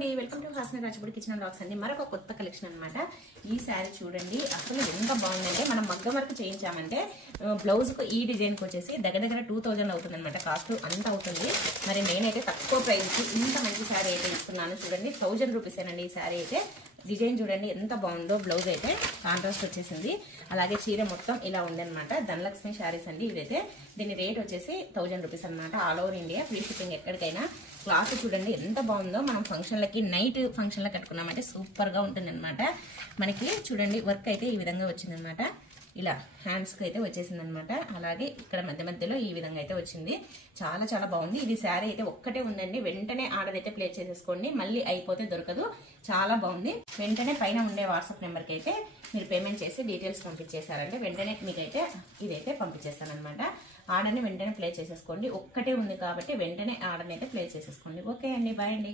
అండి welcome to Hasni Rajapudi kitchen and blogs అండి. మరొక కొత్త కలెక్షన్ అన్నమాట. ఈ శారీ చూడండి, అసలు ఎంత బాగుందంటే మనం మగ్గం వర్క్ చేయించామంటే బ్లౌజ్ కు ఈ డిజైన్ కి వచ్చేసి దగ్గర 2000 అవుతుంది అనమాట. కాస్ట్ అంత అవుతుంది. మరి నేనైతే తక్కువ ప్రైస్ కి ఇంత మంచి శారీ అయితే ఇస్తున్నాను. చూడండి 1000 రూపీస్ ఏనండి ఈ శారీ అయితే. డిజైన్ చూడండి ఎంత బాగుందో. బ్లౌజ్ అయితే కాంట్రాస్ట్ వచ్చేసింది. అలాగే చీర మొత్తం ఇలా ఉంది అనమాట. ధనలక్ష్మి శారీస్ అండి ఇదైతే. దీని రేట్ వచ్చేసి 1000 రూపీస్ అనమాట. All over India free shipping ఎక్కడికైనా. క్లాత్ చూడండి ఎంత బాగుందో. మనం ఫంక్షన్లకి నైట్ ఫంక్షన్ లో కట్టుకున్నామంటే సూపర్ గా ఉంటుంది అనమాట. మనకి చూడండి వర్క్ అయితే ఈ విధంగా వచ్చింది అనమాట. ఇలా హ్యాండ్స్ కి అయితే వచ్చేసింది అనమాట. అలాగే ఇక్కడ మధ్యలో ఈ విధంగా అయితే వచ్చింది. చాలా చాలా బాగుంది. ఇది శారీ అయితే ఒక్కటే ఉందండి. వెంటనే ఆర్డర్ అయితే ప్లేస్ చేసేసుకోండి, మళ్ళీ అయిపోతే దొరకదు. చాలా బాగుంది. వెంటనే పైన ఉండే వాట్సాప్ నెంబర్ కి అయితే మీరు పేమెంట్ చేసి డీటెయిల్స్ పంపించేశారంటే వెంటనే మీకైతే ఇదైతే పంపించేస్తాను అనమాట. ఆర్డర్ని వెంటనే ప్లేస్ చేసేసుకోండి. ఒక్కటే ఉంది కాబట్టి వెంటనే ఆర్డర్ని అయితే ప్లేస్ చేసేసుకోండి. ఓకే అండి, బాయ్ అండి.